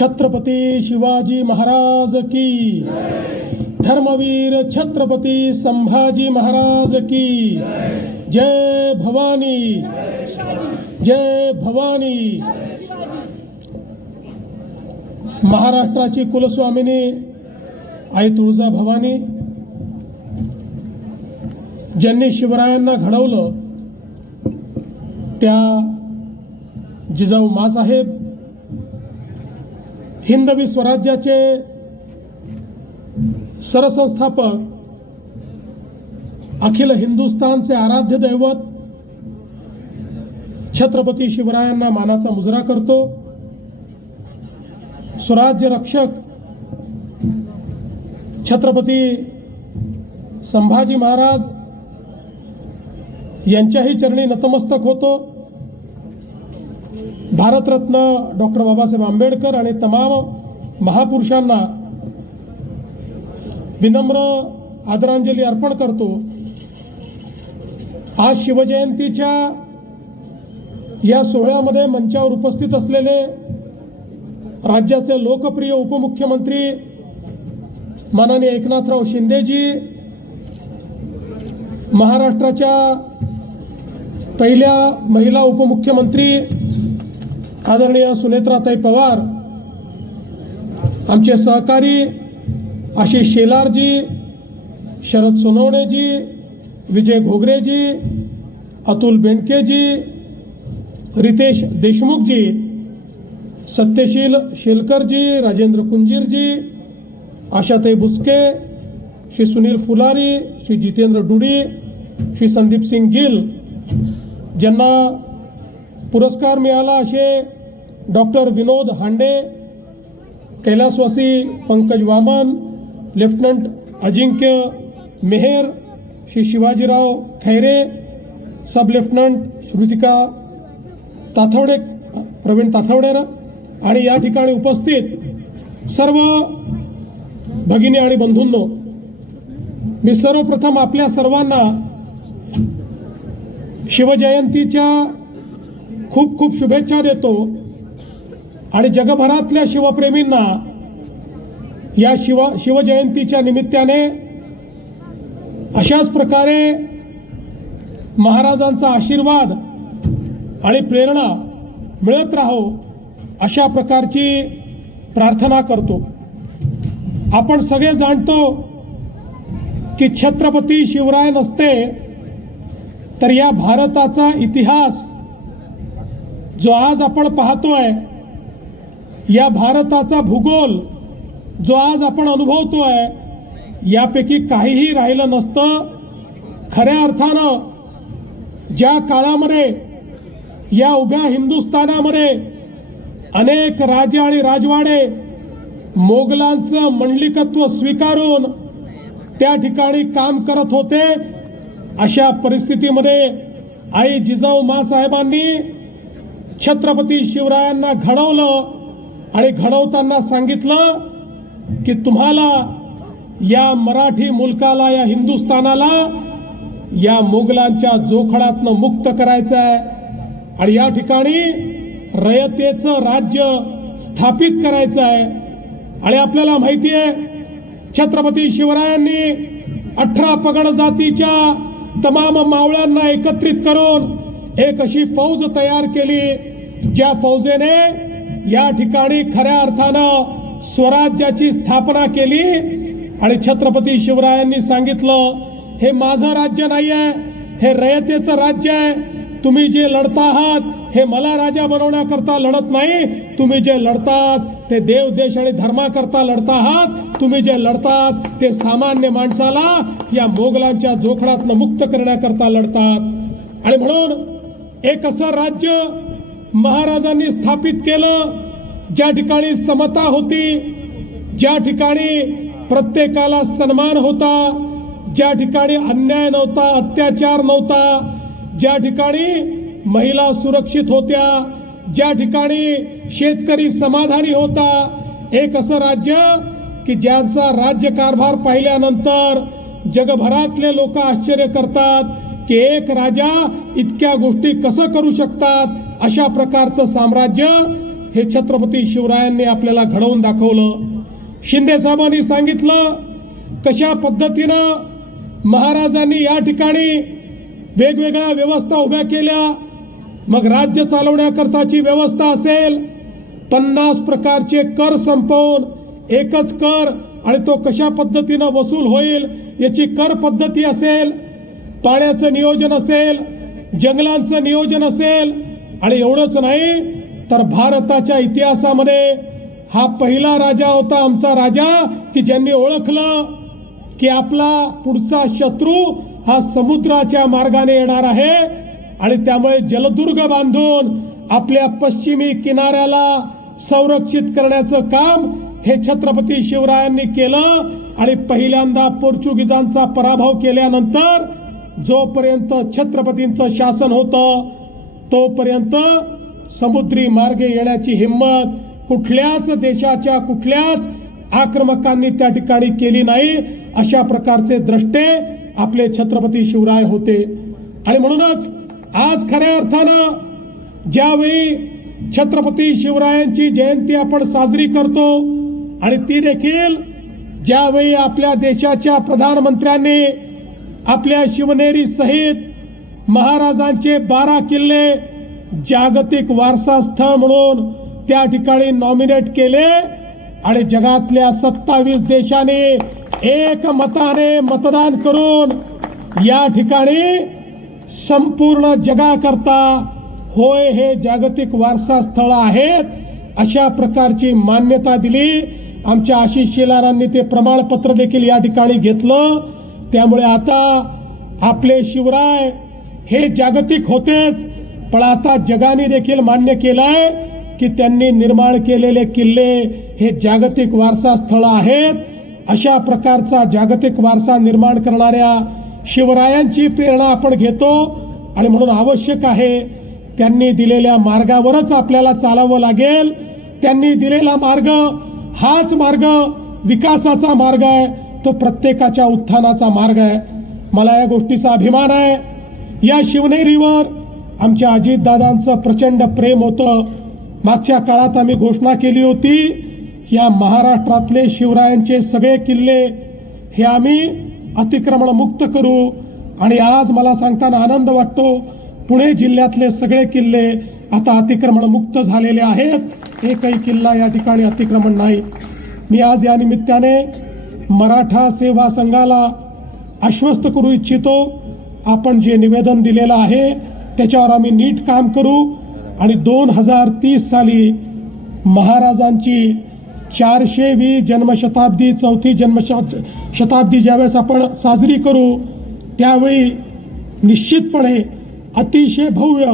छत्रपती शिवाजी महाराज की। धर्मवीर छत्रपती संभाजी महाराज की। जय भवानी। जय भवानी। महाराष्ट्राची कुलस्वामिनी आई तुळजा भवानी ज्यांनी शिवरायांना घडवलं त्या जिजाऊ मासाहेब हिंदवी स्वराज्याचे सरसंस्थापक अखिल हिंदुस्थानचे आराध्य दैवत छत्रपती शिवरायांना मानाचा मुजरा करतो. स्वराज्य रक्षक छत्रपती संभाजी महाराज यांच्याही चरणी नतमस्तक होतो. भारतरत्न डॉक्टर बाबासाहेब आंबेडकर आणि तमाम महापुरुषांना विनम्र आदरांजली अर्पण करतो. आज शिवजयंतीच्या या सोहळ्यामध्ये मंचावर उपस्थित असलेले राज्याचे लोकप्रिय उपमुख्यमंत्री माननीय एकनाथराव शिंदेजी महाराष्ट्राच्या पहिल्या महिला उपमुख्यमंत्री आदरणीय सुनेत्राताई पवार आमचे सहकारी आशिष शेलारजी शरद सोनवणेजी विजय घोगरेजी अतुल बेंडकेजी रितेश देशमुखजी सत्यशील शेलकरजी राजेंद्र कुंजीरजी आशाताई बुचके श्री सुनील फुलारी श्री जितेंद्र डुडी श्री संदीप सिंग गिल ज्यांना पुरस्कार मिळाला असे डॉक्टर विनोद हांडे कैलासवासी Pankaj Vaman lieutenant Ajinkya Meher Shri Shivajirao Khaire sub lieutenant Shrutika Tathawade Pravin ताथवडेर आणि या ठिकाणी उपस्थित सर्व भगिनी आणि बंधूंनो मी सर्वप्रथम आपल्या सर्वांना शिवजयंतीच्या खूप खूप शुभेच्छा देतो. आणि जगभरातल्या शिवप्रेमींना या शिव शिवजयंतीच्या निमित्ताने अशाच प्रकारे महाराजांचा आशीर्वाद आणि प्रेरणा मिळत राहो अशा प्रकारची प्रार्थना करतो. आपण सगळे जाणतो की छत्रपती शिवराय नसते तर या भारताचा इतिहास जो आज आपण पाहतोय या भारताचा भूगोल जो आज आपण अनुभवतोय यापैकी काहीही राहिलं नसतं. खऱ्या अर्थानं ज्या काळामध्ये या उभ्या हिंदुस्थानामध्ये अनेक राजे आणि राजवाडे मोगलांचं मंडलिकत्व स्वीकारून त्या ठिकाणी काम करत होते अशा परिस्थितीमध्ये आई जिजाऊ मासाहेबांनी छत्रपती शिवरायांना घडवलं आणि घडवताना सांगितलं की तुम्हाला या मराठी मुलकाला या हिंदुस्थानाला या मोगलांच्या जोखडातनं मुक्त करायचं आहे आणि या ठिकाणी रयतेचं राज्य स्थापित करायचं आहे आणि आपल्याला माहिती आहे छत्रपती शिवरायांनी अठरा पगड जातीच्या तमाम मावळ्यांना एकत्रित करून एक अशी फौज तयार केली. ज्या फौजेने या ठिकाणी खऱ्या अर्थानं स्वराज्याची स्थापना केली आणि छत्रपती शिवरायांनी सांगितलं हे माझं राज्य नाही आहे हे रयतेचं राज्य आहे तुम्ही जे लढता आहात हे मला राजा बनवण्याकरता लढत नाही तुम्ही जे लढतात ते देव देश आणि धर्माकरता लढता आहात तुम्ही जे लढतात ते सामान्य माणसाला या मोगलांच्या जोखडातनं मुक्त करण्याकरता लढतात. आणि म्हणून एक असं राज्य महाराजांनी स्थापित केलं. ज्या ठिकाणी समता होती ज्या ठिकाणी प्रत्येकाला सन्मान होता ज्या ठिकाणी अन्याय नव्हता अत्याचार नव्हता ज्या ठिकाणी महिला सुरक्षित होत्या ज्या ठिकाणी शेतकरी समाधानी होता एक असं राज्य की ज्यांचा राज्यकारभार पाहिल्यानंतर जगभरातले लोक आश्चर्य करतात की एक राजा इतक्या गोष्टी कसं करू शकतात? अशा प्रकारचं साम्राज्य हे छत्रपती शिवरायांनी आपल्याला घडवून दाखवलं. शिंदे साहेबांनी सांगितलं कशा पद्धतीनं महाराजांनी या ठिकाणी वेगवेगळ्या व्यवस्था उभ्या केल्या मग राज्य चालवण्याकरताची व्यवस्था असेल पन्नास प्रकारचे कर संपवून एकच कर आणि तो कशा पद्धतीनं वसूल होईल याची कर पद्धती असेल पाण्याचं नियोजन असेल जंगलांचं नियोजन असेल आणि एवढंच नाही तर भारताच्या इतिहासामध्ये हा पहिला राजा होता आमचा राजा की ज्यांनी ओळखलं की आपला पुढचा शत्रू हा समुद्राच्या मार्गाने येणार आहे आणि त्यामुळे जलदुर्ग बांधून आपल्या पश्चिमी किनाऱ्याला संरक्षित करण्याचं काम हे छत्रपती शिवरायांनी केलं आणि पहिल्यांदा पोर्चुगीजांचा पराभव केल्यानंतर जोपर्यंत छत्रपतींचं शासन होतं तोपर्यंत समुद्री मार्गे येण्याची हिंमत कुठल्याच देशाच्या कुठल्याच आक्रमकांनी त्या ठिकाणी केली नाही. अशा प्रकारचे द्रष्टे आपले छत्रपती शिवराय होते. आणि म्हणूनच आज खऱ्या अर्थानं ज्यावेळी छत्रपती शिवरायांची जयंती आपण साजरी करतो आणि ती देखील ज्यावेळी आपल्या देशाच्या प्रधानमंत्र्यांनी आपल्या शिवनेरी सहित महाराजांचे बारा किल्ले जागतिक वारसा स्थळ म्हणून त्या ठिकाणी नॉमिनेट केले आणि जगातल्या सत्तावीस देशांनी एक मताने मतदान करून या ठिकाणी संपूर्ण जगाकरता होय हे जागतिक वारसा स्थळ आहेत अशा प्रकारची मान्यता दिली. आमच्या आशिष शेलारांनी ते प्रमाणपत्र देखील या ठिकाणी घेतलं. त्यामुळे आता आपले शिवराय हे जागतिक होतेच पण आता जगाने देखील मान्य केलंय की त्यांनी निर्माण केलेले किल्ले हे जागतिक वारसा स्थळ आहेत. अशा प्रकारचा जागतिक वारसा निर्माण करणाऱ्या शिवरायांची प्रेरणा आपण घेतो आणि म्हणून आवश्यक आहे त्यांनी दिलेल्या मार्गावरच आपल्याला चालावं लागेल. त्यांनी दिलेला मार्ग हाच मार्ग विकासाचा मार्ग आहे. तो प्रत्येकाच्या उत्थानाचा मार्ग आहे. मला या गोष्टीचा अभिमान आहे. या शिवनेरीवर आमच्या अजितदादांचं प्रचंड प्रेम होतं. मागच्या काळात आम्ही घोषणा केली होती या महाराष्ट्रातले शिवरायांचे सगळे किल्ले हे आम्ही अतिक्रमण मुक्त करू. आणि आज मला सांगताना आनंद वाटतो पुणे जिल्ह्यातले सगळे किल्ले आता अतिक्रमण मुक्त झालेले आहेत. एकही किल्ला या ठिकाणी अतिक्रमण नाही. मी आज या निमित्ताने मराठा सेवा संघाला आश्वस्त करू इच्छितो. आपण जे निवेदन दिलेलं आहे त्याच्यावर आम्ही नीट काम करू. आणि दोन हजार तीस साली महाराजांची चारशेवी जन्मशताब्दी चौथी जन्मशा शताब्दी ज्यावेळेस आपण साजरी करू त्यावेळी निश्चितपणे अतिशय भव्य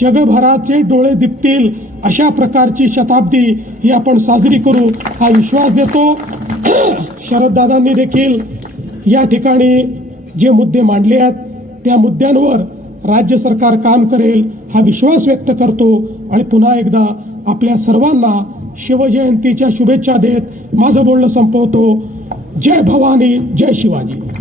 जगभराचे डोळे दिपतील अशा प्रकारची शताब्दी ही आपण साजरी करू हा विश्वास देतो. शरददादांनी देखील या ठिकाणी जे मुद्दे मांडले आहेत त्या मुद्द्यांवर राज्य सरकार काम करेल हा विश्वास व्यक्त करतो. आणि पुन्हा एकदा आपल्या सर्वांना शिवजयंतीच्या शुभेच्छा देत माझं बोलणं संपवतो. जय भवानी जय शिवाजी.